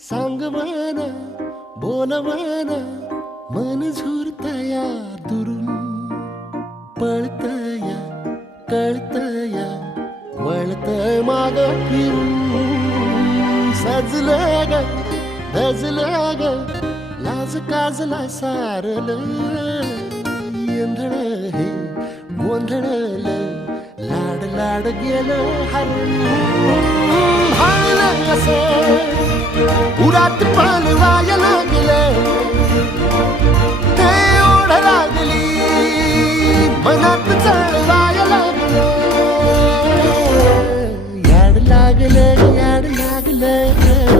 सांग म्हणा बोल म्हणा मन झुरतया दुरून पळतया कळतया वळतय माग फिरून सजलं ग धजलं ग लाज काजला सारलं येंधळ हे गोंधळलं लाड लाड गेलं हरून हाळलं असं उरात पालवायला गेलं ते ओढ लागली मनात चळवायला लागलं याड लागलं